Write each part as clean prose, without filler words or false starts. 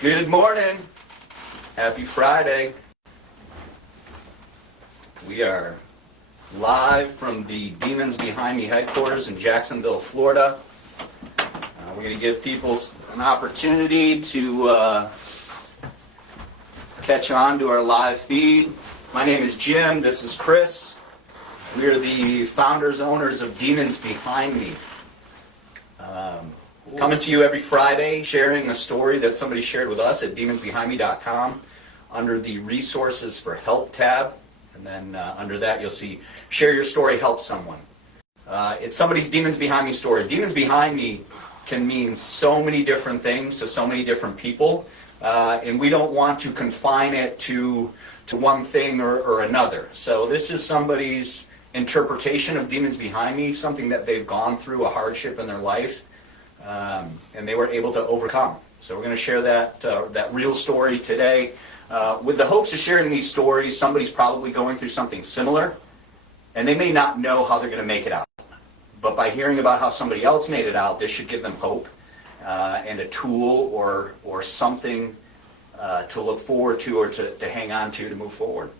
Good morning. Happy Friday. We are live from the Demons Behind Me headquarters in Jacksonville, Florida. We're going to give people an opportunity to catch on to our live feed. My name is Jim. This is Chris. We are the founders, owners of Demons Behind Me. Coming to you every Friday, sharing a story that somebody shared with us at demonsbehindme.com under the Resources for Help tab. And then under that, you'll see Share Your Story, Help Someone. It's somebody's Demons Behind Me story. Demons Behind Me can mean so many different things to so many different people. And we don't want to confine it to one thing or another. So this is somebody's interpretation of Demons Behind Me, something that they've gone through, a hardship in their life. And they were able to overcome. So we're going to share that real story today. With the hopes of sharing these stories, somebody's probably going through something similar, and they may not know how they're going to make it out. But by hearing about how somebody else made it out, this should give them hope and a tool or something to look forward to or to hang on to move forward.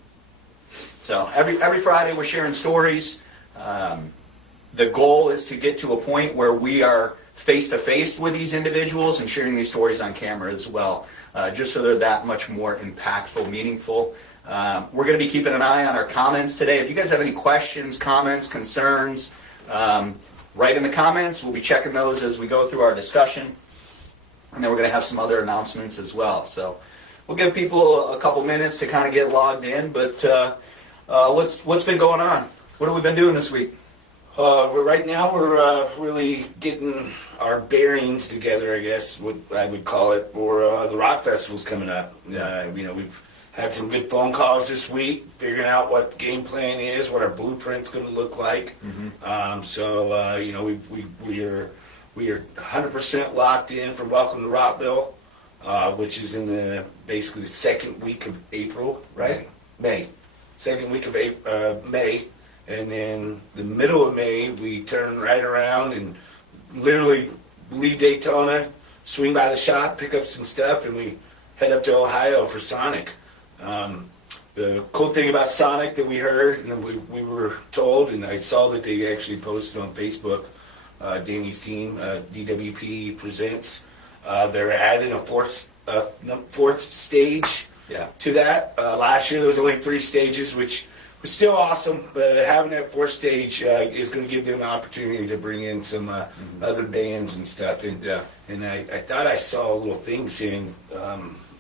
So every Friday we're sharing stories. The goal is to get to a point where we are face-to-face with these individuals and sharing these stories on camera as well, just so they're that much more impactful, meaningful. We're going to be keeping an eye on our comments today. If you guys have any questions, comments, concerns, write in the comments. We'll be checking those as we go through our discussion. And then we're going to have some other announcements as well. So we'll give people a couple minutes to kind of get logged in. But what's been going on? What have we been doing this week? Right now we're really getting our bearings together, I guess, what I would call it, for the rock festivals coming up. We've had some good phone calls this week, figuring out what the game plan is, what our blueprint's going to look like. Mm-hmm. We are 100% locked in for Welcome to Rockville, which is in basically the second week of April, right? May. Second week of May. And then the middle of May, we turn right around and literally leave Daytona, swing by the shop, pick up some stuff, and we head up to Ohio for Sonic. The cool thing about Sonic that we heard, and we were told, and I saw that they actually posted on Facebook, Danny's team, DWP Presents, they're adding a fourth stage to that. Last year there was only 3 stages, which was still awesome, but having that 4th stage is going to give them an opportunity to bring in some other bands and stuff. And I thought I saw a little thing saying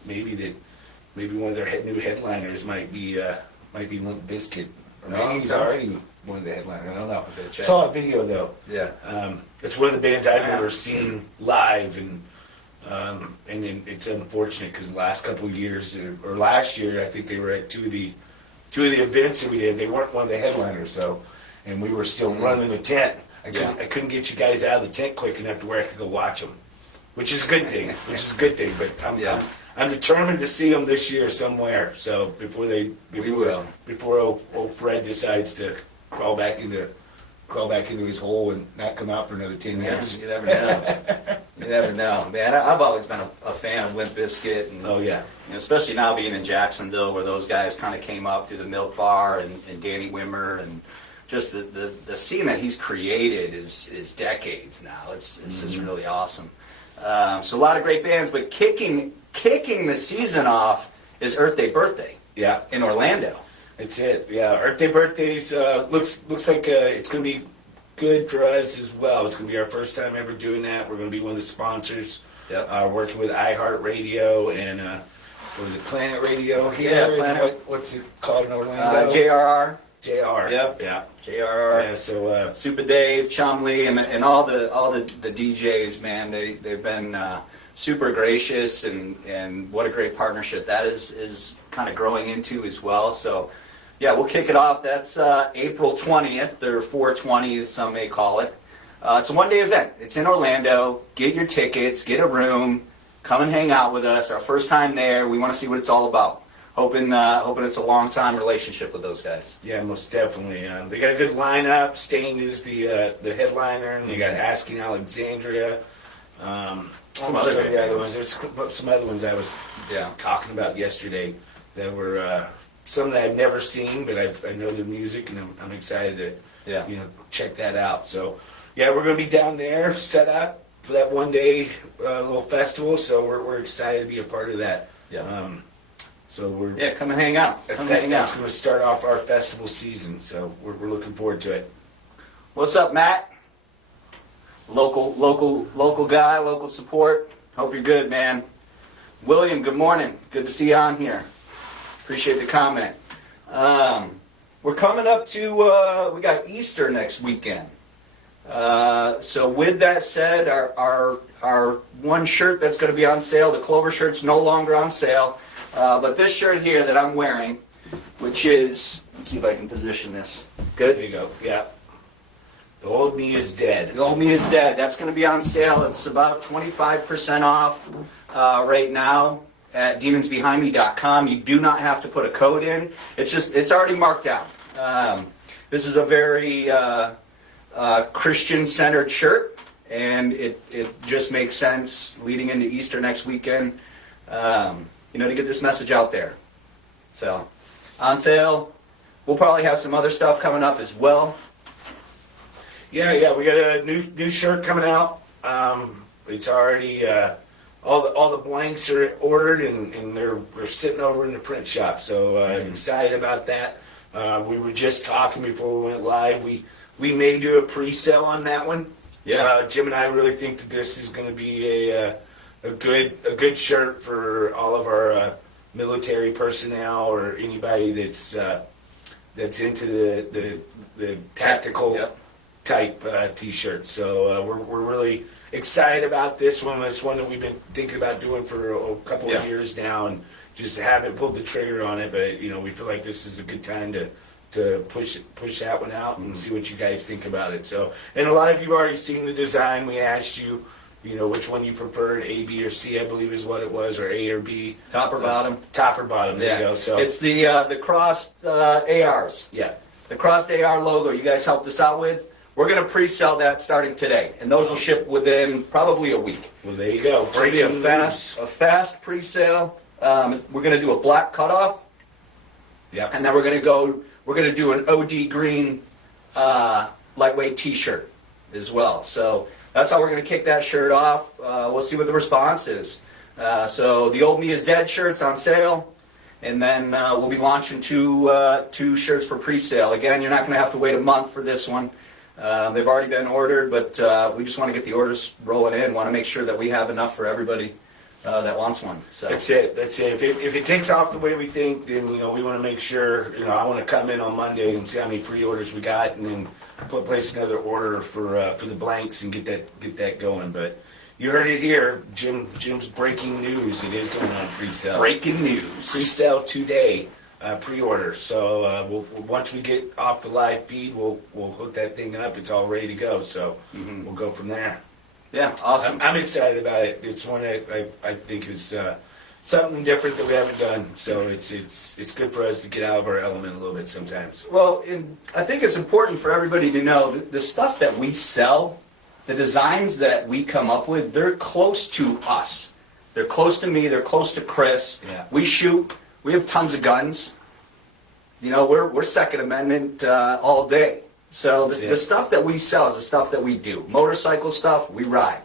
maybe one of their new headliners might be Limp Bizkit. Or maybe he's already one of the headliners. I don't know. Saw a video though. Yeah. It's one of the bands I've ever seen live, and then it's unfortunate because the last couple of years or last year I think they were at two of the events that we did. They weren't one of the headliners, and we were still running the tent. I couldn't get you guys out of the tent quick enough to where I could go watch them, which is a good thing. But I'm determined to see them this year somewhere. So before old Fred decides to crawl back into his hole and not come out for another 10 years. You never know. You never know, man. I've always been a fan of Limp Bizkit, and especially now being in Jacksonville, where those guys kind of came up through the Milk Bar and Danny Wimmer, and just the scene that he's created is decades now. It's just really awesome. So a lot of great bands, but kicking the season off is Earth Day Birthday. Yeah, in Orlando. That's it. Yeah, Earth Day Birthdays looks like it's going to be good for us as well. It's going to be our first time ever doing that. We're going to be one of the sponsors. Yep. Working with iHeartRadio and what is it, Planet Radio here? Yeah, Planet. What's it called in Orlando? JRR. JR. Yep. Yeah. JRR. Yeah. So Super Dave, Chumley, and all the DJs, man. They've been super gracious, and what a great partnership that is kind of growing into as well. So. Yeah, we'll kick it off. That's April 20th, or 420, as some may call it. It's a one-day event. It's in Orlando. Get your tickets, get a room, come and hang out with us. Our first time there. We want to see what it's all about. Hoping it's a long-time relationship with those guys. Yeah, most definitely. They got a good lineup. Stained is the headliner, and they got Asking Alexandria, Some other of the other things. ones. There's some other ones I was Yeah. talking about yesterday that were some that I've never seen, but I know the music, and I'm excited to Yeah. check that out. So yeah, we're gonna be down there set up for that one day little festival. So we're excited to be a part of that. Yeah. So we're Yeah, come and hang out. Come and hang that's out. going to start off our festival season. So we're looking forward to it. What's up, Matt? Local guy, local support. Hope you're good, man. William, good morning. Good to see you on here. Appreciate the comment. We're coming up to, we got Easter next weekend. So with that said, our one shirt that's going to be on sale, the Clover shirt's no longer on sale. But this shirt here that I'm wearing, which is, let's see if I can position this. There Good? you go. Yeah. The old me is dead. The old me is dead. That's going to be on sale. It's about 25% off right now at demonsbehindme.com. You do not have to put a code in. It's already marked down. This is a very Christian-centered shirt, and it just makes sense leading into Easter next weekend. To get this message out there. So, on sale. We'll probably have some other stuff coming up as well. Yeah. We got a new shirt coming out. It's already all the blanks are ordered and they're sitting over in the print shop. So excited about that. We were just talking before we went live. We may do a pre-sale on that one. Yeah. Jim and I really think that this is going to be a good shirt for all of our military personnel or anybody that's into the tactical Yep. type t-shirt. So we're really excited about this one. It's one that we've been thinking about doing for a couple Yeah. of years now, and just haven't pulled the trigger on it. But we feel like this is a good time to push that one out and see what you guys think about it. So, and a lot of you have already seen the design. We asked you, which one you preferred, A, B, or C, I believe is what it was, or A or B. Top or bottom? Top or bottom. There you go. So It's the crossed ARs. yeah. The crossed AR logo you guys helped us out with. We're going to pre-sell that starting today, and those will ship within probably a week. Well, there you go. It's going to be a fast pre-sale. We're going to do a black cutoff, Yep. and then we're going to do an OD green lightweight T-shirt as well. So that's how we're going to kick that shirt off. We'll see what the response is. So the Old Me is Dead shirt's on sale, and then we'll be launching two shirts for pre-sale. Again, you're not going to have to wait a month for this one. They've already been ordered, but we just want to get the orders rolling in. Want to make sure that we have enough for everybody that wants one. So That's it. If it takes off the way we think, then we want to make sure. I want to come in on Monday and see how many pre-orders we got, and then place another order for the blanks and get that going. But you heard it here, Jim's breaking news. It is going on pre-sale. breaking news. Pre-sale today. Pre-order. So once we get off the live feed, we'll hook that thing up. It's all ready to go. So we'll go from there. Yeah, awesome. I'm excited about it. It's one that I think is something different that we haven't done. So it's good for us to get out of our element a little bit sometimes. Well, and I think it's important for everybody to know that the stuff that we sell, the designs that we come up with, they're close to us. They're close to me. They're close to Chris. Yeah. We shoot. We have tons of guns. We're Second Amendment all day. So the stuff that we sell is the stuff that we do. Motorcycle stuff, we ride.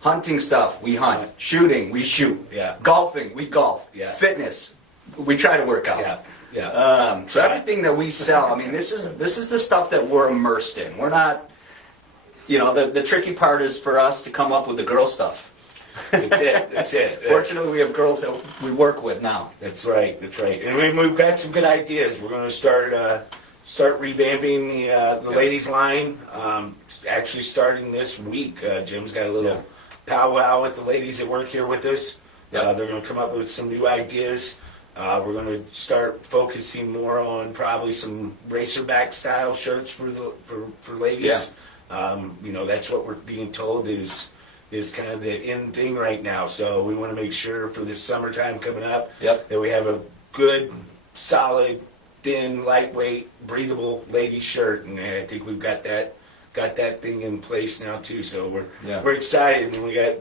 Hunting stuff, we hunt. Right. Shooting, we shoot. Yeah. Golfing, we golf. Yeah. Fitness, we try to work out. Yeah. So everything that we sell, this is the stuff that we're immersed in. We're not, the tricky part is for us to come up with the girl stuff. That's it. Fortunately, we have girls that we work with now. That's right. And we've got some good ideas. We're going to start revamping the ladies line. Actually, starting this week. Jim's got a little powwow with the ladies that work here with us. Yeah. They're going to come up with some new ideas. We're going to start focusing more on probably some racerback style shirts for ladies. That's what we're being told is kind of the in thing right now. So we want to make sure for this summertime coming up Yep. that we have a good, solid, thin, lightweight, breathable lady shirt. And I think we've got that got that thing in place now too. So Yeah. we're excited, and we got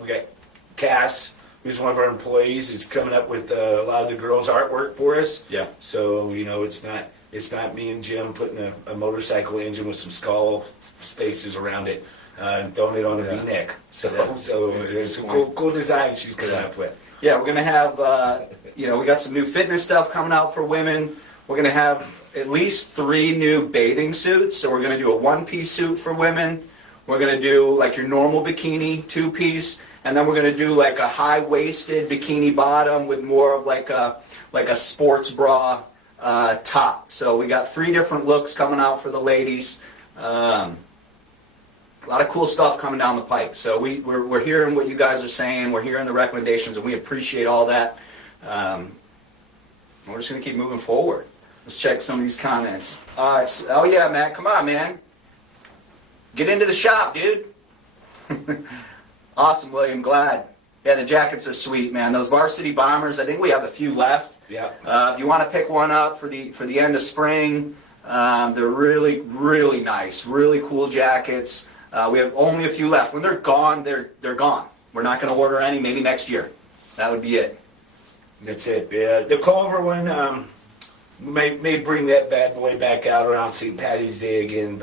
Cass, who's one of our employees, is coming up with a lot of the girls' artwork for us. Yeah. So it's not me and Jim putting a motorcycle engine with some skull faces around it and throwing it on a Yeah. V-neck. So Yeah. it's a cool design she's coming up with. Yeah, we're gonna have, we got some new fitness stuff coming out for women. We're gonna have at least 3 new bathing suits. So we're gonna do a 1-piece suit for women. We're gonna do like your normal bikini 2-piece, and then we're gonna do like a high-waisted bikini bottom with more of like a sports bra top. So we got 3 different looks coming out for the ladies. A lot of cool stuff coming down the pike. So we're hearing what you guys are saying. We're hearing the recommendations, and we appreciate all that. We're just going to keep moving forward. Let's check some of these comments. Oh, yeah, Matt. Come on, man. Get into the shop, dude. Awesome, William. Glad. Yeah, the jackets are sweet, man. Those varsity bombers, I think we have a few left. Yeah. If you want to pick one up for the end of spring, they're really, really nice. Really cool jackets. We have only a few left. When they're gone, they're gone. We're not going to order any. Maybe next year. That would be it. That's it. Yeah, the Culver one may bring that bad boy back out around St. Patty's Day again,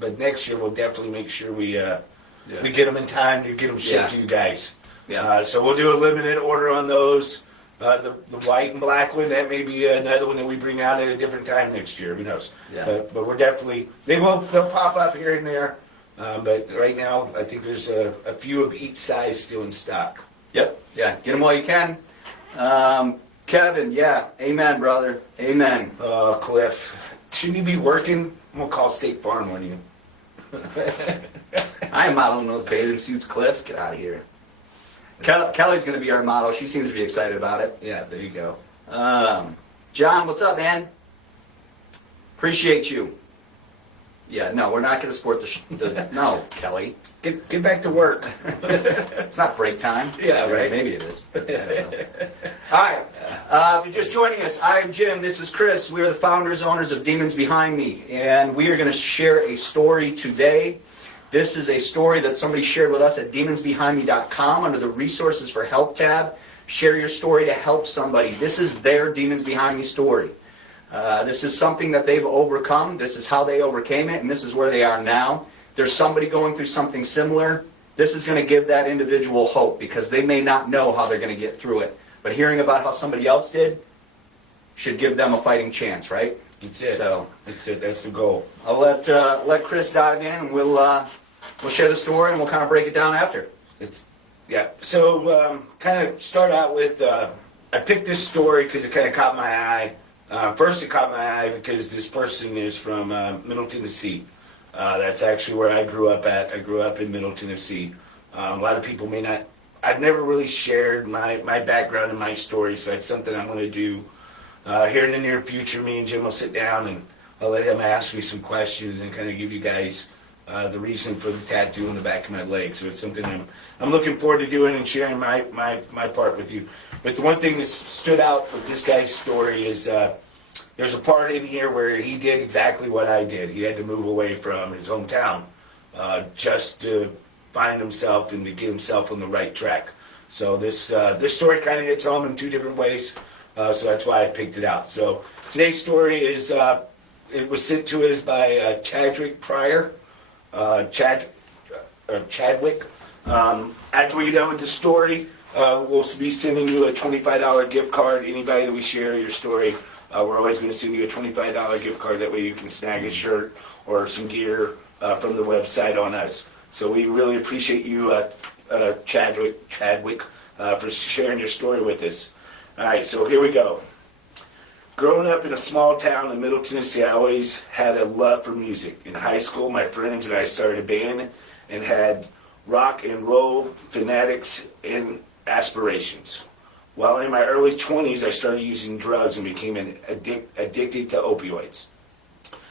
but next year we'll definitely make sure we get them in time to get them shipped to you guys. Yeah. So we'll do a limited order on those. The white and black one, that may be another one that we bring out at a different time next year. Who knows? Yeah. But we're definitely they'll pop up here and there. But right now, I think there's a few of each size still in stock. Yep. Yeah. Get them while you can. Kevin, yeah. Amen, brother. Amen. Cliff, shouldn't you be working? I'm gonna call State Farm on you. I am modeling those bathing suits, Cliff. Get out of here. Kelly's going to be our model. She seems to be excited about it. Yeah, there you go. John, what's up, man? Appreciate you. Yeah, no, we're not going to support the no, Kelly. Get back to work. It's not break time. Yeah, right. Maybe it is. I don't know. All right. If you're just joining us, I'm Jim. This is Chris. We are the founders, owners of Demons Behind Me, and we are going to share a story today. This is a story that somebody shared with us at demonsbehindme.com under the Resources for Help tab. Share your story to help somebody. This is their Demons Behind Me story. This is something that they've overcome. This is how they overcame it, and this is where they are now. There's somebody going through something similar. This is going to give that individual hope because they may not know how they're going to get through it. But hearing about how somebody else did should give them a fighting chance, right? That's it. So that's it. That's the goal. I'll let Chris dive in, and we'll share the story, and we'll kind of break it down after. Yeah. So kind of start out with I picked this story because it kind of caught my eye. First, it caught my eye because this person is from Middle Tennessee. That's actually where I grew up at. I grew up in Middle Tennessee. A lot of people may not. I've never really shared my background and my story, so it's something I'm going to do here in the near future. Me and Jim will sit down and I'll let him ask me some questions and kind of give you guys the reason for the tattoo on the back of my leg. So it's something I'm looking forward to doing and sharing my part with you. But the one thing that stood out with this guy's story is there's a part in here where he did exactly what I did. He had to move away from his hometown just to find himself and to get himself on the right track. So this story kind of hits home in 2 different ways. So that's why I picked it out. So today's story is it was sent to us by Chadwick Pryor. Chadwick. After we get done with the story, we'll be sending you a $25 gift card. Anybody that we share your story, we're always going to send you a $25 gift card. That way you can snag a shirt or some gear from the website on us. So we really appreciate you, Chadwick, for sharing your story with us. All right, so here we go. Growing up in a small town in Middle Tennessee, I always had a love for music. In high school, my friends and I started a band and had rock and roll fanatics and aspirations. While in my early 20s, I started using drugs and became addicted to opioids.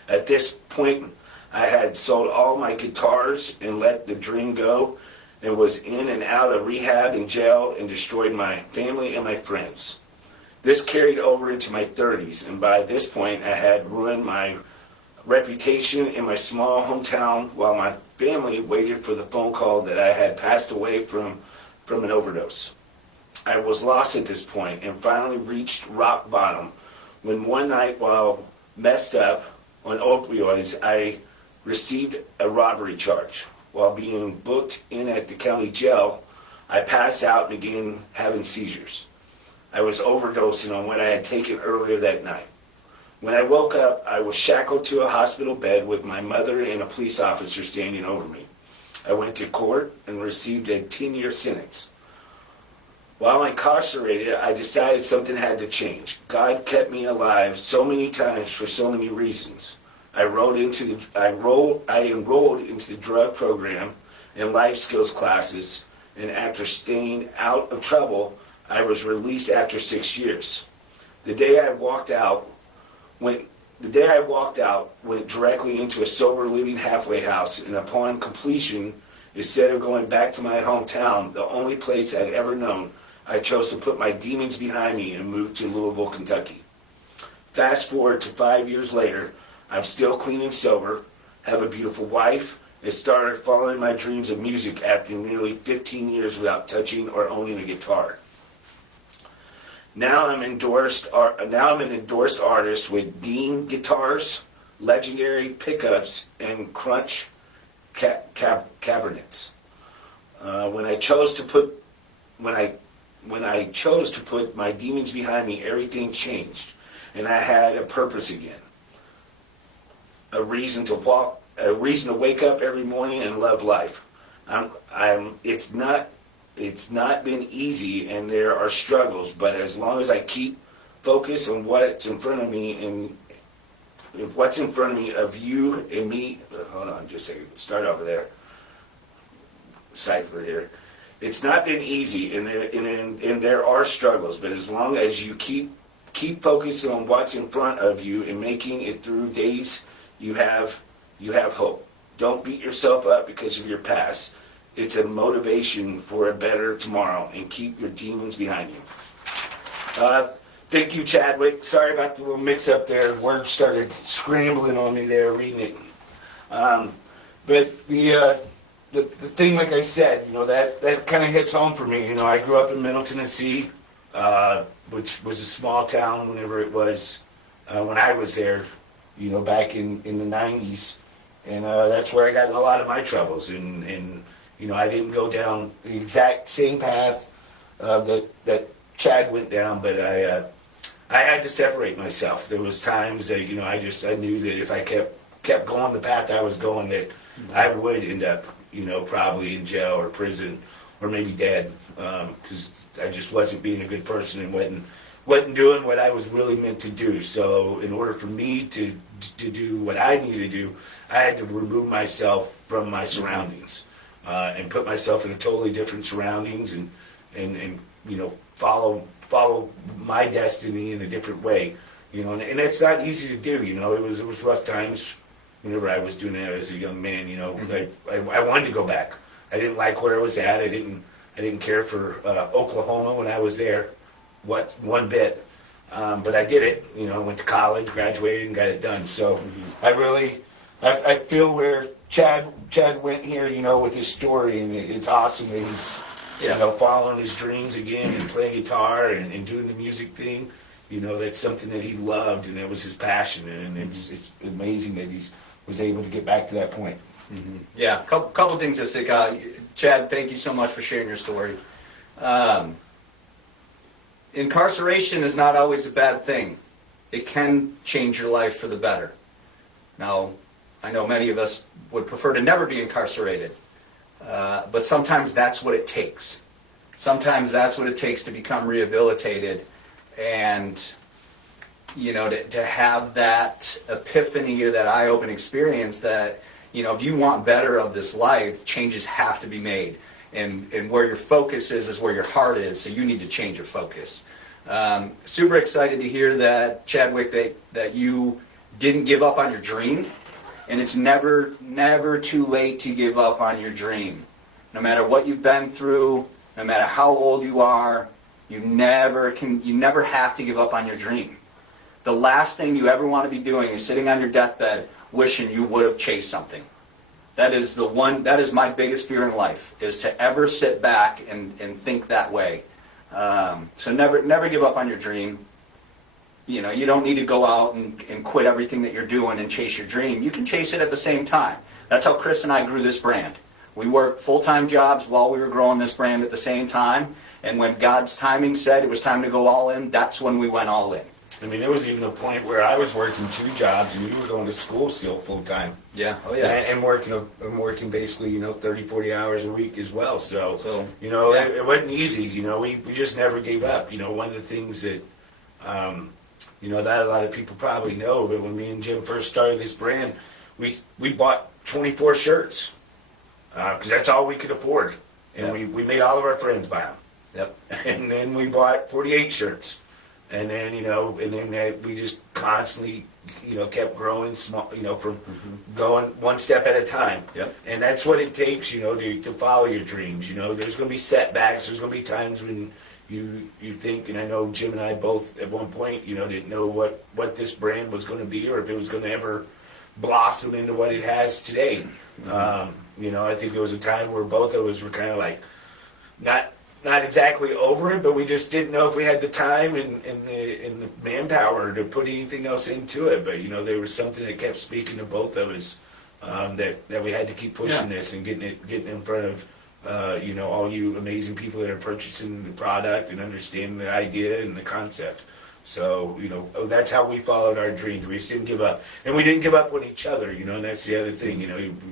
At this point, I had sold all my guitars and let the dream go and was in and out of rehab and jail and destroyed my family and my friends. This carried over into my 30s, and by this point, I had ruined my reputation in my small hometown while my family waited for the phone call that I had passed away from an overdose. I was lost at this point and finally reached rock bottom when one night while messed up on opioids, I received a robbery charge. While being booked in at the county jail, I passed out and began having seizures. I was overdosing on what I had taken earlier that night. When I woke up, I was shackled to a hospital bed with my mother and a police officer standing over me. I went to court and received a 10-year sentence. While incarcerated, I decided something had to change. God kept me alive so many times for so many reasons. I enrolled into the drug program and life skills classes, and after staying out of trouble, I was released after 6 years. The day I walked out, went directly into a sober living halfway house, and upon completion, instead of going back to my hometown, the only place I'd ever known, I chose to put my demons behind me and move to Louisville, Kentucky. Fast forward to 5 years later, I'm still clean and sober, have a beautiful wife, and started following my dreams of music after nearly 15 years without touching or owning a guitar. Now I'm an endorsed artist with Dean Guitars, Legendary Pickups, and Crunch Cabinets. When I chose to put my demons behind me, everything changed, and I had a purpose again. A reason to wake up every morning and love life. It's not been easy, and there are struggles, but as long as I keep focused on what's in front of me and what's in front of me of you and me, hold on just a second, start over there, cipher here. It's not been easy, and there are struggles, but as long as you keep focusing on what's in front of you and making it through days, you have hope. Don't beat yourself up because of your past. It's a motivation for a better tomorrow, and keep your demons behind you. Thank you, Chadwick. Sorry about the little mix-up there. Words started scrambling on me there reading it. But the thing, like I said, that kind of hits home for me. I grew up in Middle Tennessee, which was a small town whenever it was, when I was there, back in the 90s. And that's where I got in a lot of my troubles. And I didn't go down the exact same path that Chad went down, but I had to separate myself. There was times that, I knew that if I kept going the path I was going, that I would end up, probably in jail or prison or maybe dead, because I just wasn't being a good person and wasn't doing what I was really meant to do. So in order for me to do what I needed to do, I had to remove myself from my surroundings and put myself in a totally different surroundings and follow my destiny in a different way. And it's not easy to do. It was rough times whenever I was doing it as a young man. I wanted to go back. I didn't like where I was at. I didn't care for Oklahoma when I was there, one bit. But I did it. Went to college, graduated, and got it done. So I feel where Chad went here, with his story, and it's awesome that he's following his dreams again and playing guitar and doing the music thing. That's something that he loved, and that was his passion, and it's amazing that he was able to get back to that point. Mm-hmm. Yeah, couple things to stick out. Chad, thank you so much for sharing your story. Incarceration is not always a bad thing. It can change your life for the better. Now, I know many of us would prefer to never be incarcerated, but sometimes that's what it takes. Sometimes that's what it takes to become rehabilitated, and to have that epiphany or that eye-open experience that, if you want better of this life, changes have to be made. And where your focus is where your heart is, so you need to change your focus. Super excited to hear that, Chadwick, that you didn't give up on your dream, and it's never too late to give up on your dream. No matter what you've been through, no matter how old you are, you never have to give up on your dream. The last thing you ever want to be doing is sitting on your deathbed wishing you would have chased something. That is my biggest fear in life, is to ever sit back and think that way. So never give up on your dream. You know, you don't need to go out and quit everything that you're doing and chase your dream. You can chase it at the same time. That's how Chris and I grew this brand. We worked full-time jobs while we were growing this brand at the same time. And when God's timing said it was time to go all in, that's when we went all in. I mean, there was even a point where I was working 2 jobs and you were going to school still full-time. Yeah, oh yeah. And working basically, 30, 40 hours a week as well. So yeah. it wasn't easy. We just never gave up. One of the things that, not a lot of people probably know, but when me and Jim first started this brand, we bought 24 shirts because that's all we could afford. And we made all of our friends buy them. Yep. And then we bought 48 shirts. And then, we just constantly, kept growing small, from going one step at a time. Yep. And that's what it takes, to follow your dreams. There's going to be setbacks. There's going to be times when you think, and I know Jim and I both at one point, didn't know what this brand was going to be or if it was going to ever blossom into what it has today. I think there was a time where both of us were kind of like, not exactly over it, but we just didn't know if we had the time and the manpower to put anything else into it. But there was something that kept speaking to both of us that we had to keep pushing this and getting in front of all you amazing people that are purchasing the product and understanding the idea and the concept. So that's how we followed our dreams. We just didn't give up, and we didn't give up on each other. And that's the other thing.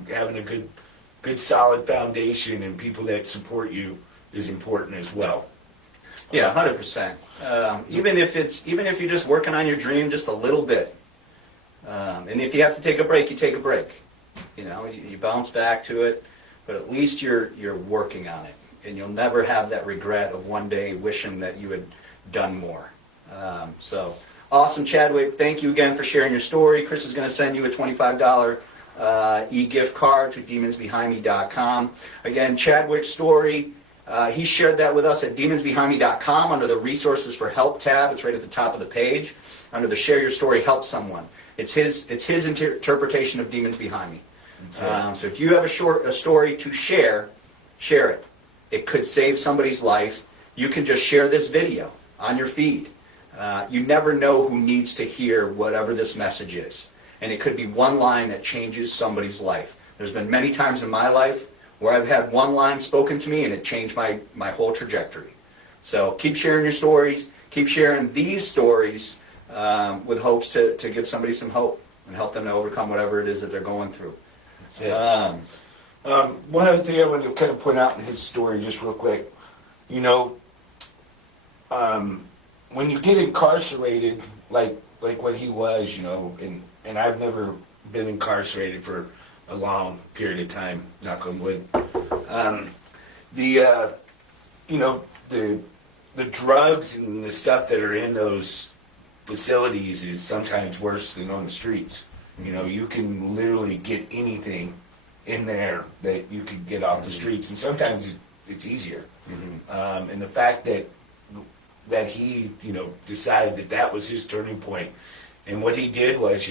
Having a good solid foundation and people that support you is important as well. Yeah, 100%. Even if you're just working on your dream just a little bit, and if you have to take a break, you take a break. You bounce back to it, but at least you're working on it, and you'll never have that regret of one day wishing that you had done more. So awesome, Chadwick. Thank you again for sharing your story. Chris is going to send you a $25 e-gift card to demonsbehindme.com. Again, Chadwick's story. He shared that with us at demonsbehindme.com under the Resources for Help tab. It's right at the top of the page. Under the Share Your Story, Help Someone. It's his interpretation of Demons Behind Me. So if you have a story to share it. It could save somebody's life. You can just share this video on your feed. You never know who needs to hear whatever this message is. And it could be one line that changes somebody's life. There's been many times in my life where I've had one line spoken to me and it changed my whole trajectory. So keep sharing your stories, keep sharing these stories with hopes to give somebody some hope and help them to overcome whatever it is that they're going through. That's it. One other thing I wanted to kind of point out in his story just real quick, when you get incarcerated, like what he was, and I've never been incarcerated for a long period of time, knock on wood. The drugs and the stuff that are in those facilities is sometimes worse than on the streets. You can literally get anything in there that you could get off the streets, and sometimes it's easier. And the fact that he, decided that was his turning point, and what he did was,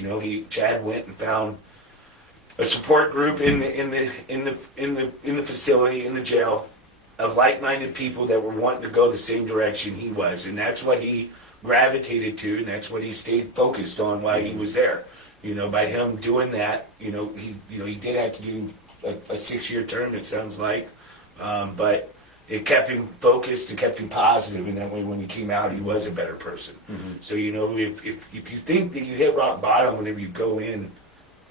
Chad went and found a support group in the facility, in the jail, of like-minded people that were wanting to go the same direction he was, and that's what he gravitated to, and that's what he stayed focused on while he was there. By him doing that, he did have to do a 6-year term, it sounds like, but it kept him focused and kept him positive, and that way when he came out, he was a better person. So if you think that you hit rock bottom whenever you go in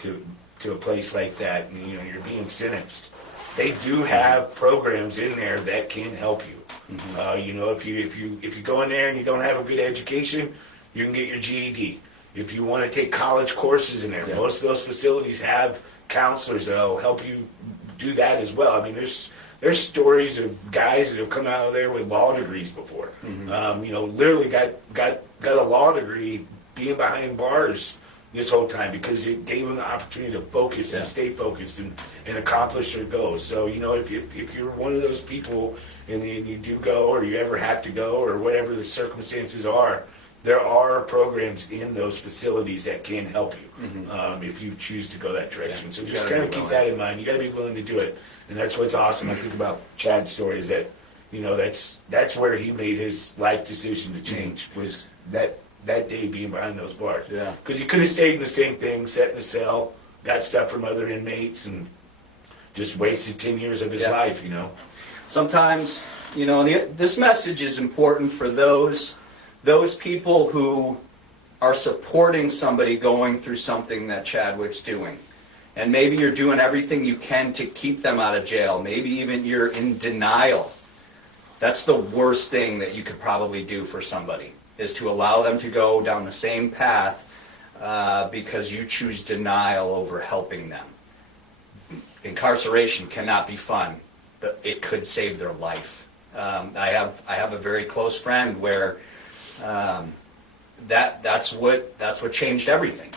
to a place like that, and you're being sentenced, they do have programs in there that can help you. If you go in there and you don't have a good education, you can get your GED. If you want to take college courses in there, most of those facilities have counselors that'll help you do that as well. I mean, there's stories of guys that have come out of there with law degrees before. Literally got a law degree being behind bars this whole time because it gave them the opportunity to focus and stay focused and accomplish their goals. So, if you're one of those people and you do go or you ever have to go or whatever the circumstances are, there are programs in those facilities that can help you if you choose to go that direction. Yeah, so you just gotta kind of be keep willing. that in mind. You got to be willing to do it, and that's what's awesome. I think about Chad's story is that that's where he made his life decision to change was that day being behind those bars. Yeah. Because he could have stayed in the same thing, sat in a cell, got stuff from other inmates, and just wasted 10 years of his Yeah. life. Sometimes, this message is important for those people who are supporting somebody going through something that Chadwick's doing. And maybe you're doing everything you can to keep them out of jail. Maybe even you're in denial. That's the worst thing that you could probably do for somebody, is to allow them to go down the same path because you choose denial over helping them. Incarceration cannot be fun, but it could save their life. I have a very close friend where that's what changed everything.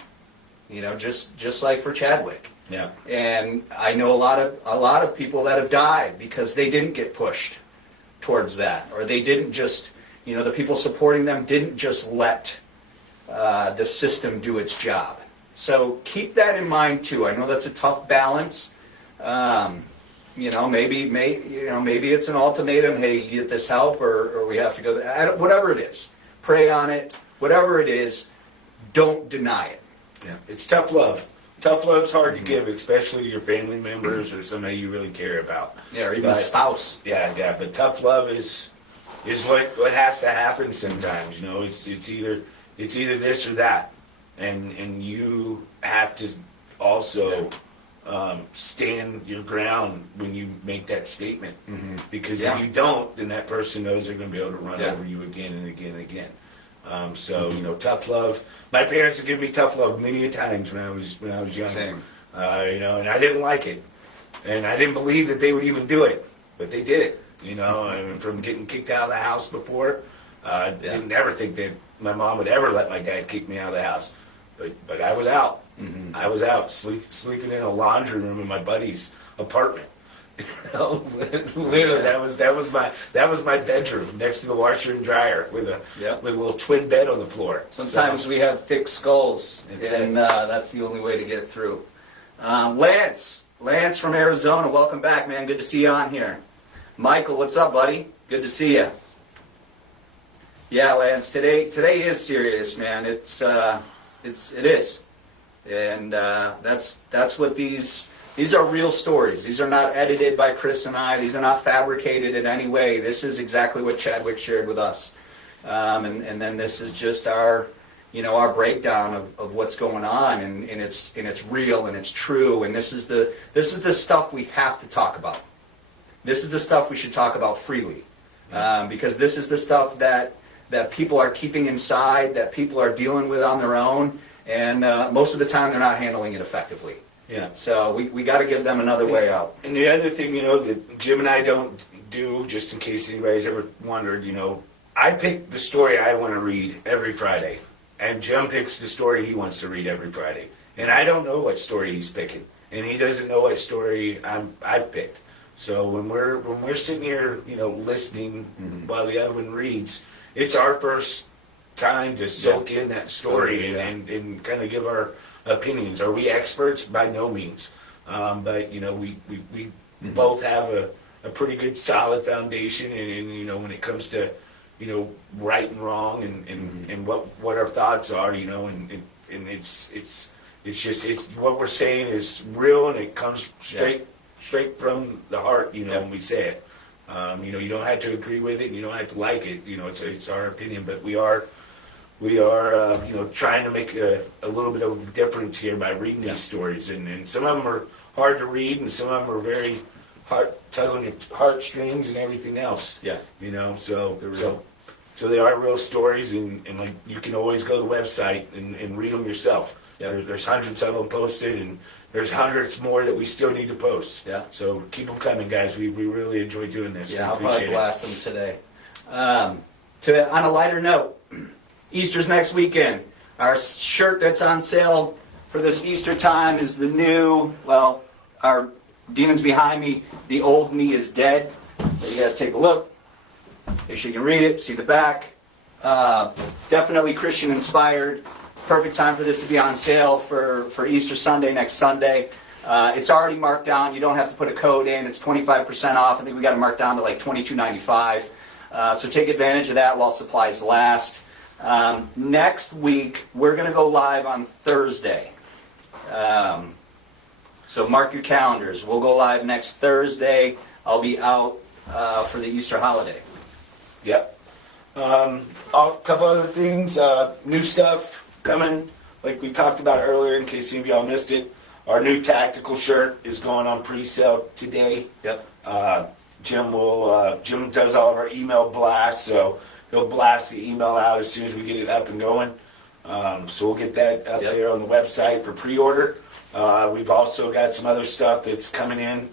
Just like for Chadwick. Yeah. And I know a lot of people that have died because they didn't get pushed towards that, or they didn't just, the people supporting them didn't just let the system do its job. So keep that in mind too. I know that's a tough balance. Maybe it's an ultimatum. Hey, you get this help, or we have to go. Whatever it is, pray on it. Whatever it is, don't deny it. Yeah. It's tough love. Tough love's hard to give, especially your family members or somebody you really care about. Yeah, or even a spouse. Yeah. But tough love is what has to happen sometimes. It's either this or that, and you have to also stand your ground when you make that statement. Because if you don't, then that person knows they're going to be able to run over you again and again and again. Tough love. My parents have given me tough love many a times when I was young. Same. And I didn't like it, and I didn't believe that they would even do it, but they did it. And from getting kicked out of the house before, I didn't ever think that my mom would ever let my dad kick me out of the house, but I was out. I was out sleeping in a laundry room in my buddy's apartment. Literally, that was my bedroom next to the washer and dryer with a little twin bed on the floor. Sometimes we have thick skulls, and that's the only way to get through. Lance from Arizona, welcome back, man. Good to see you on here. Michael, what's up, buddy? Good to see you. Yeah, Lance. Today is serious, man. It is, and that's what these are real stories. These are not edited by Chris and I. These are not fabricated in any way. This is exactly what Chadwick shared with us. And then this is just our breakdown of what's going on, and it's real and it's true. And this is the stuff we have to talk about. This is the stuff we should talk about freely, because this is the stuff that people are keeping inside, that people are dealing with on their own, and most of the time they're not handling it effectively. Yeah. So we got to give them another way out. And the other thing, that Jim and I don't do, just in case anybody's ever wondered, I pick the story I want to read every Friday, and Jim picks the story he wants to read every Friday. And I don't know what story he's picking, and he doesn't know what story I've picked. So when we're sitting here, listening while the other one reads, it's our first time to soak in that story and kind of give our opinions. Are we experts? By no means. But we both have a pretty good solid foundation, and when it comes to right and wrong and what our thoughts are, and it's what we're saying is real, and it comes straight from the heart, when we say it. You don't have to agree with it, and you don't have to like it. It's our opinion, but we are trying to make a little bit of a difference here by reading these stories, and some of them are hard to read, and some of them are very tug on your heartstrings and everything else. Yeah. So they are real stories, and like you can always go to the website and read them yourself. Yeah. There's hundreds of them posted, and there's hundreds more that we still need to post. Yeah. So keep them coming, guys. We really enjoy doing this. Yeah, we I'll probably appreciate blast them today. On a lighter note, Easter's next weekend. Our shirt that's on sale for this Easter time is the new, our Demons Behind Me, The Old Me Is Dead. So you guys take a look. If you can read it, see the back. Definitely Christian inspired. Perfect time for this to be on sale for Easter Sunday, next Sunday. It's already marked down. You don't have to put a code in. It's 25% off. I think we got it marked down to like $22.95. So take advantage of that while supplies last. Next week, we're going to go live on Thursday. So mark your calendars. We'll go live next Thursday. I'll be out for the Easter holiday. Yep. A couple other things, new stuff coming, like we talked about earlier, in case any of y'all missed it. Our new tactical shirt is going on pre-sale today. Yep. Jim does all of our email blasts, so he'll blast the email out as soon as we get it up and going. So we'll get that up there on the website for pre-order. We've also got some other stuff that's coming in.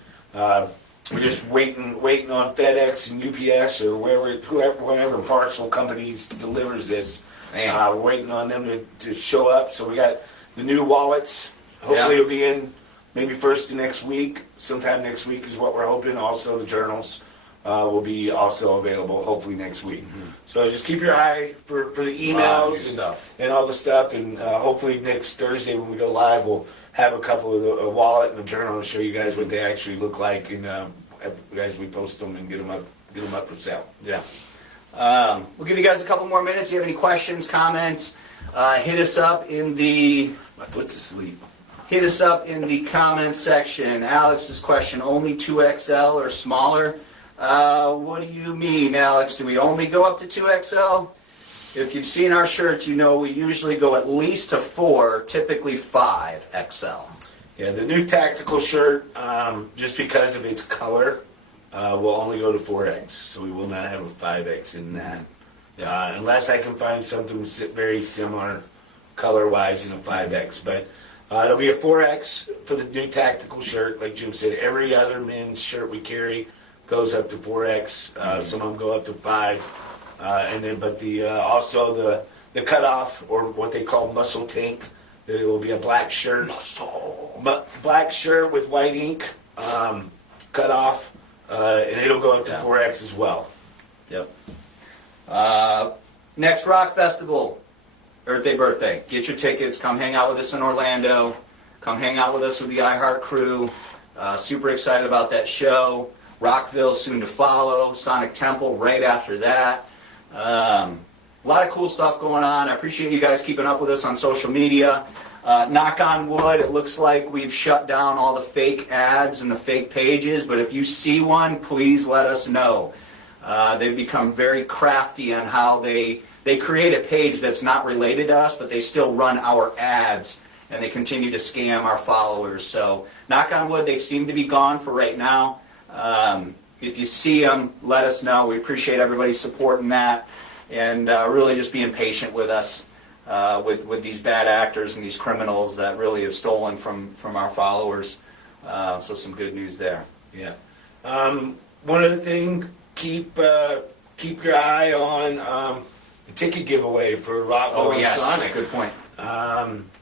We're just waiting on FedEx and UPS or whoever parcel companies delivers this. We're waiting on them to show up. So we got the new wallets. Hopefully it'll be in maybe first of next week. Sometime next week is what we're hoping. Also the journals will be also available hopefully next week. Mm-hmm. So just keep your eye for the emails and all the stuff. And hopefully next Thursday when we go live, we'll have a couple of a wallet and a journal to show you guys what they actually look like, and as we post them and get them up for sale. Yeah. We'll give you guys a couple more minutes. If you have any questions, comments, hit us up in the... My foot's asleep. Hit us up in the comments section. Alex's question, only 2XL or smaller? What do you mean, Alex? Do we only go up to 2XL? If you've seen our shirts, you know we usually go at least to 4, typically 5XL. Yeah, the new tactical shirt, just because of its color, will only go to 4X. So we will not have a 5X in that. Unless I can find something very similar color-wise in a 5X. But it'll be a 4X for the new tactical shirt. Like Jim said, every other men's shirt we carry goes up to 4X. Some of them go up to 5. Also the cutoff, or what they call muscle tank, it will be a black shirt. Black shirt with white ink, cut off, and it'll go up to 4X as well. Yep. Next Rock Festival, Earth Day birthday. Get your tickets. Come hang out with us in Orlando. Come hang out with us with the iHeart crew. Super excited about that show. Rockville soon to follow. Sonic Temple right after that. A lot of cool stuff going on. I appreciate you guys keeping up with us on social media. Knock on wood, it looks like we've shut down all the fake ads and the fake pages, but if you see one, please let us know. They've become very crafty on how they create a page that's not related to us, but they still run our ads, and they continue to scam our followers. So knock on wood, they seem to be gone for right now. If you see them, let us know. We appreciate everybody supporting that, and really just being patient with us with these bad actors and these criminals that really have stolen from our followers. So some good news there. Yeah. One other thing, keep your eye on the ticket giveaway for Rockville and Sonic. Good point.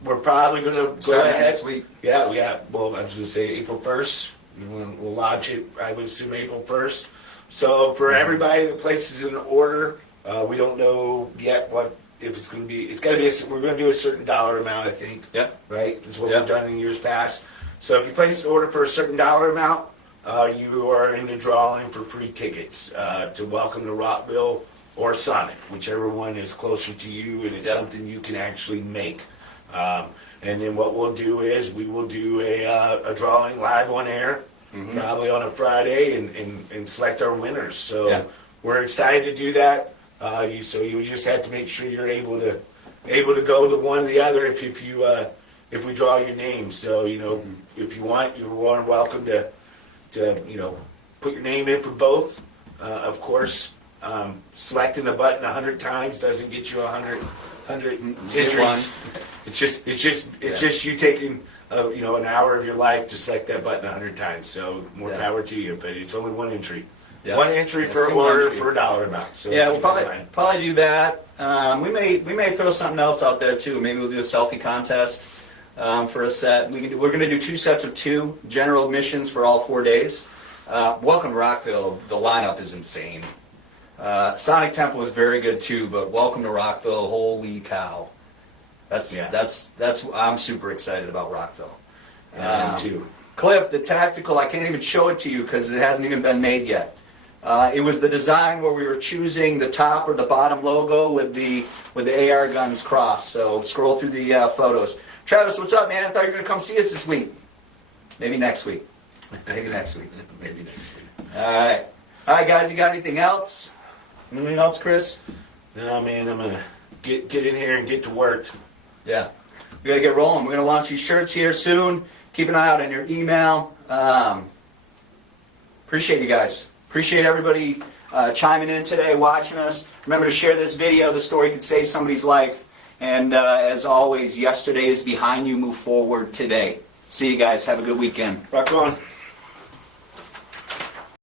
We're probably going to go ahead next week. Yeah. Well, I was going to say April 1st. We'll launch it, I would assume, April 1st. So for everybody that places an order, we don't know yet if it's going to be. It's got to be. We're going to do a certain dollar amount, I think. Yep. Right. That's what we've done in years past. So if you place an order for a certain dollar amount, you are in the drawing for free tickets to Welcome to Rockville or Sonic, whichever one is closer to you, and it's something you can actually make. And then what we'll do is we will do a drawing live on air, probably on a Friday, and select our winners. So we're excited to do that. So you just have to make sure you're able to go to one or the other if we draw your name. So if you want, you're more than welcome to put your name in for both. Of course, selecting the button 100 times doesn't get you 100 entries. It's just you taking an hour of your life to select that button 100 times. So more power to you, but it's only one entry. Yeah. One entry per order per dollar amount. So we'll probably do that. We may throw something else out there too. Maybe we'll do a selfie contest for a set. We're going to do 2 sets of 2 general admissions for all 4 days. Welcome to Rockville. The lineup is insane. Sonic Temple is very good too, but Welcome to Rockville, holy cow. Yeah. I'm super excited about Rockville. Yeah, me too. Cliff, the tactical, I can't even show it to you because it hasn't even been made yet. It was the design where we were choosing the top or the bottom logo with the AR guns crossed. So scroll through the photos. Travis, what's up, man? I thought you were going to come see us this week. Maybe next week. Maybe next week. Maybe next week. All right. All right, guys, you got anything else? Anything else, Chris? No, man, I'm gonna get in here and get to work. Yeah. We got to get rolling. We're going to launch these shirts here soon. Keep an eye out on your email. Appreciate you guys. Appreciate everybody chiming in today, watching us. Remember to share this video. The story could save somebody's life. And as always, yesterday is behind you. Move forward today. See you guys. Have a good weekend. Rock on.